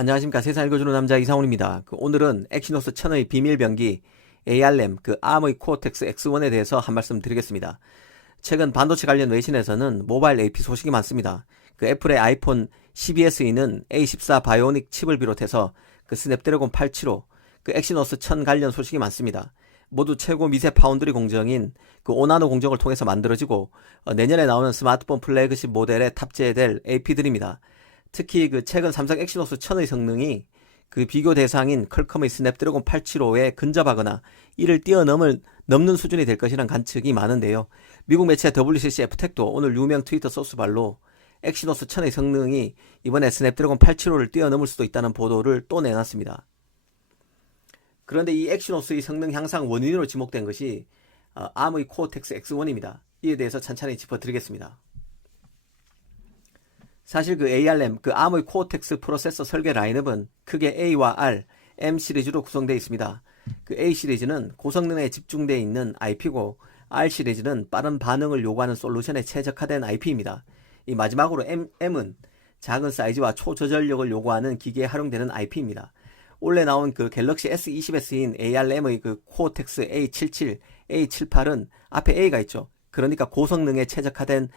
안녕하십니까 세상 읽어주는 남자 이상훈입니다. 그 오늘은 엑시노스 1000의 비밀 병기 ARM 그 ARM의 코어텍스 X1에 대해서 한 말씀 드리겠습니다. 최근 반도체 관련 외신에서는 모바일 AP 소식이 많습니다. 그 애플의 아이폰 12SE는 A14 바이오닉 칩을 비롯해서 그 스냅드래곤 875, 그 엑시노스 1000 관련 소식이 많습니다. 모두 최고 미세 파운드리 공정인 그 오나노 공정을 통해서 만들어지고 어, 내년에 나오는 스마트폰 플래그십 모델에 탑재될 AP들입니다. 특히 그 최근 삼성 엑시노스 1000의 성능이 그 비교 대상인 컬컴의 스냅드래곤 875에 근접하거나 이를 뛰어넘을 넘는 수준이 될 것이라는 관측이 많은데요. 미국 매체 WCC F텍도 오늘 유명 트위터 소스발로 엑시노스 1000의 성능이 이번에 스냅드래곤 875를 뛰어넘을 수도 있다는 보도를 또 내놨습니다. 그런데 이 엑시노스의 성능 향상 원인으로 지목된 것이 어, 암의 코어텍스 X1입니다. 이에 대해서 천천히 짚어드리겠습니다. 사실 그 ARM, 그 암의 코어텍스 프로세서 설계 라인업은 크게 A와 R, M 시리즈로 구성되어 있습니다. 그 A 시리즈는 고성능에 집중되어 있는 IP고 R 시리즈는 빠른 반응을 요구하는 솔루션에 최적화된 IP입니다. 이 마지막으로 M, M은 작은 사이즈와 초저전력을 요구하는 기기에 활용되는 IP입니다. 올해 나온 그 갤럭시 S20S인 ARM의 그 코어텍스 A77, A78은 앞에 A가 있죠. 그러니까 고성능에 최적화된 어,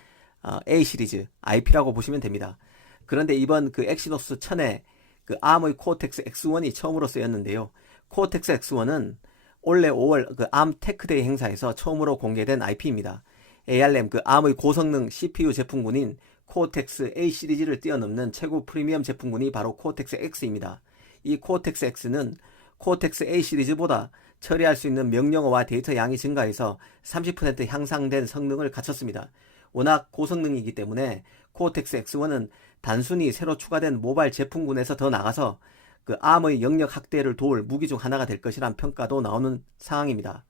A 시리즈 IP라고 보시면 됩니다. 그런데 이번 그 엑시노스 1000에 그 ARM의 코어텍스 X1이 처음으로 쓰였는데요. 코어텍스 X1은 올해 5월 그 ARM 테크데이 행사에서 처음으로 공개된 IP입니다. ARM 그 ARM의 고성능 CPU 제품군인 코어텍스 A 시리즈를 뛰어넘는 최고 프리미엄 제품군이 바로 코어텍스 X입니다. 이 코어텍스 X는 코어텍스 A 시리즈보다 처리할 수 있는 명령어와 데이터 양이 증가해서 30% 향상된 성능을 갖췄습니다. 워낙 고성능이기 때문에 코어텍스 X1은 단순히 새로 추가된 모바일 제품군에서 더 나가서 그 ARM의 영역 확대를 도울 무기 중 하나가 될 것이란 평가도 나오는 상황입니다.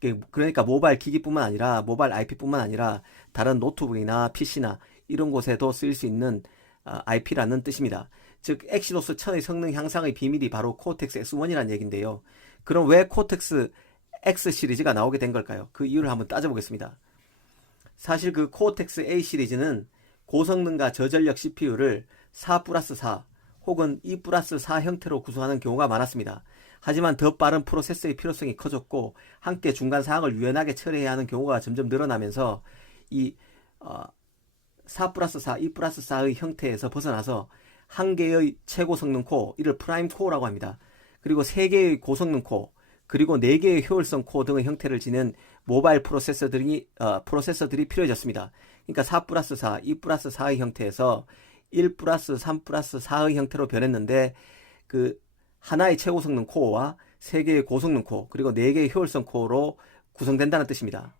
그, 그러니까 모바일 기기뿐만 아니라 모바일 IP뿐만 아니라 다른 노트북이나 PC나 이런 곳에도 쓰일 수 있는 IP라는 뜻입니다. 즉 엑시노스 1000의 성능 향상의 비밀이 바로 코어텍스 X1이라는 얘기인데요. 그럼 왜 코어텍스 X 시리즈가 나오게 된 걸까요? 그 이유를 한번 따져보겠습니다. 사실 그 코어텍스 A 시리즈는 고성능과 저전력 CPU를 4 플러스 4 혹은 2 플러스 4 형태로 구성하는 경우가 많았습니다. 하지만 더 빠른 프로세서의 필요성이 커졌고 함께 중간 사항을 유연하게 처리해야 하는 경우가 점점 늘어나면서 이 어, 4 플러스 4, 2 플러스 4의 형태에서 벗어나서 한 개의 최고 성능 코어, 이를 프라임 코어라고 합니다. 그리고 세 개의 고성능 코어, 그리고 네 개의 효율성 코어 등의 형태를 지닌 모바일 프로세서 들이 어, 프로세서들이 필요해졌습니다. 그러니까 4 플러스 4, 2 플러스 4의 형태에서 1 플러스 3 플러스 4의 형태로 변했는데 그 하나의 최고 성능 코어와 세 개의 고성능 코어 그리고 네 개의 효율성 코어로 구성된다는 뜻입니다.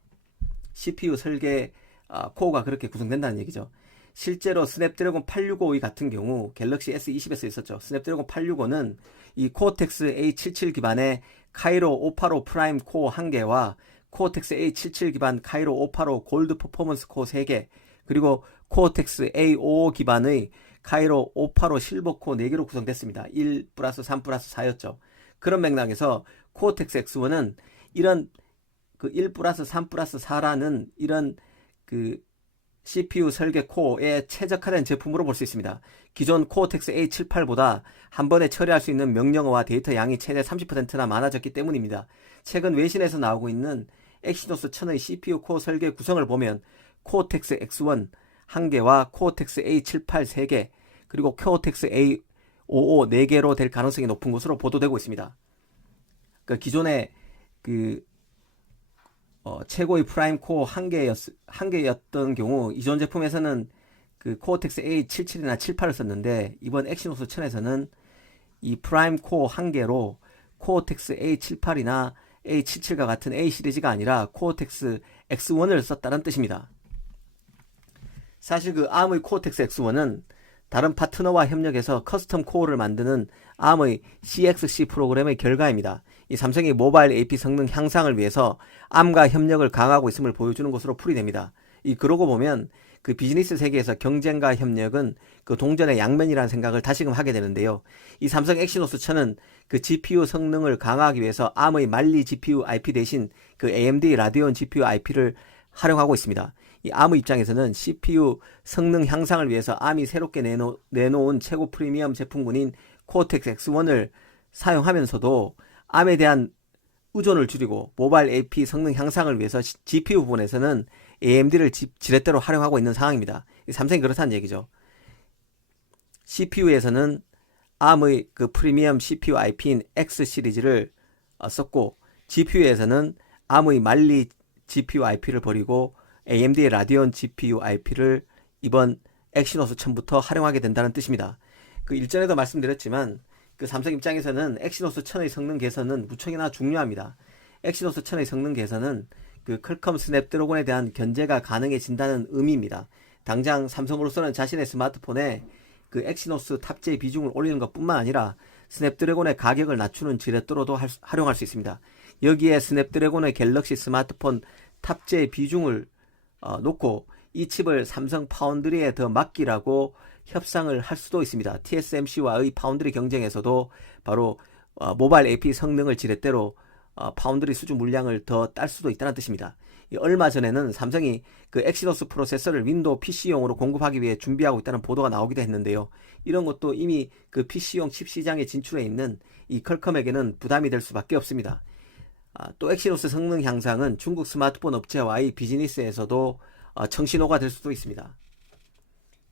CPU 설계 어, 코어가 그렇게 구성된다는 얘기죠. 실제로 스냅드래곤 865의 같은 경우 갤럭시 S20에서 있었죠. 스냅드래곤 865는 이 코어텍스 A77 기반의 카이로 585 프라임 코어 1개와 코어텍스 A77 기반 카이로 585 골드 퍼포먼스 코어 3개, 그리고 코어텍스 A55 기반의 카이로 585 실버 코어 4개로 구성됐습니다. 1 플러스 3 플러스 4였죠. 그런 맥락에서 코어텍스 X1은 이런 그1 플러스 3 플러스 4라는 이런 그 CPU 설계 코어에 최적화된 제품으로 볼 수 있습니다. 기존 코어텍스 A78보다 한 번에 처리할 수 있는 명령어와 데이터 양이 최대 30%나 많아졌기 때문입니다. 최근 외신에서 나오고 있는 엑시노스 1000의 CPU 코어 설계 구성을 보면 코어텍스 X1 1개와 코어텍스 A78 3개 그리고 코어텍스 A55 4개로 될 가능성이 높은 것으로 보도되고 있습니다. 그 기존의 그 어, 최고의 프라임 코어 한 개였, 한 개였던 경우 이전 제품에서는 그 코어텍스 A77이나 78을 썼는데 이번 엑시노스 1000에서는 이 프라임 코어 한 개로 코어텍스 A78이나 A77과 같은 A 시리즈가 아니라 코어텍스 X1을 썼다는 뜻입니다. 사실 그 ARM의 코어텍스 X1은 다른 파트너와 협력해서 커스텀 코어를 만드는 ARM의 CXC 프로그램의 결과입니다. 이 삼성이 모바일 AP 성능 향상을 위해서 ARM과 협력을 강화하고 있음을 보여주는 것으로 풀이됩니다. 이 그러고 보면 그 비즈니스 세계에서 경쟁과 협력은 그 동전의 양면이라는 생각을 다시금 하게 되는데요. 이 삼성 엑시노스 1000은 그 GPU 성능을 강화하기 위해서 ARM의 말리 GPU IP 대신 그 AMD 라디온 GPU IP를 활용하고 있습니다. 이 ARM 입장에서는 CPU 성능 향상을 위해서 ARM이 새롭게 내놓, 내놓은 최고 프리미엄 제품군인 코어텍스 X1을 사용하면서도 ARM에 대한 의존을 줄이고 모바일 AP 성능 향상을 위해서 GPU 부분에서는 AMD를 지렛대로 활용하고 있는 상황입니다. 삼성이 그렇다는 얘기죠. CPU에서는 ARM의 그 프리미엄 CPU IP인 X 시리즈를 어, 썼고 GPU에서는 ARM의 말리 GPU IP를 버리고 AMD의 라디온 GPU IP를 이번 엑시노스 1000부터 활용하게 된다는 뜻입니다. 그 일전에도 말씀드렸지만 그 삼성 입장에서는 엑시노스 1000의 성능 개선은 무척이나 중요합니다. 엑시노스 1000의 성능 개선은 그 퀄컴 스냅드래곤에 대한 견제가 가능해진다는 의미입니다. 당장 삼성으로서는 자신의 스마트폰에 그 엑시노스 탑재 비중을 올리는 것뿐만 아니라 스냅드래곤의 가격을 낮추는 지렛대로도 할, 활용할 수 있습니다. 여기에 스냅드래곤의 갤럭시 스마트폰 탑재 비중을 어, 놓고 이 칩을 삼성 파운드리에 더 맡기라고 협상을 할 수도 있습니다. TSMC와의 파운드리 경쟁에서도 바로 어, 모바일 AP 성능을 지렛대로 어, 파운드리 수준 물량을 더 딸 수도 있다는 뜻입니다. 얼마 전에는 삼성이 그 엑시노스 프로세서를 윈도우 PC용으로 공급하기 위해 준비하고 있다는 보도가 나오기도 했는데요. 이런 것도 이미 그 PC용 칩 시장에 진출해 있는 이 컬컴에게는 부담이 될 수밖에 없습니다. 아, 또 엑시노스 성능 향상은 중국 스마트폰 업체와의 비즈니스에서도 어, 청신호가 될 수도 있습니다.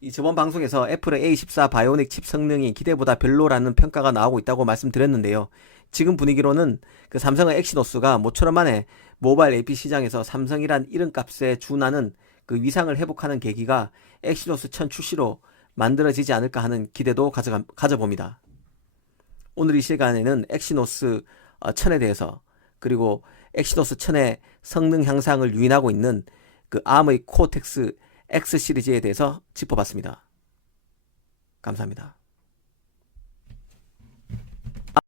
이 저번 방송에서 애플의 A14 바이오닉 칩 성능이 기대보다 별로라는 평가가 나오고 있다고 말씀드렸는데요. 지금 분위기로는 그 삼성의 엑시노스가 모처럼 만에 모바일 AP 시장에서 삼성이란 이름값에 준하는 그 위상을 회복하는 계기가 엑시노스 1000 출시로 만들어지지 않을까 하는 기대도 가져, 가져봅니다. 오늘 이 시간에는 엑시노스 1000에 대해서 그리고 엑시노스 1000의 성능 향상을 유인하고 있는 그 ARM의 코텍스 X 시리즈에 대해서 짚어봤습니다. 감사합니다.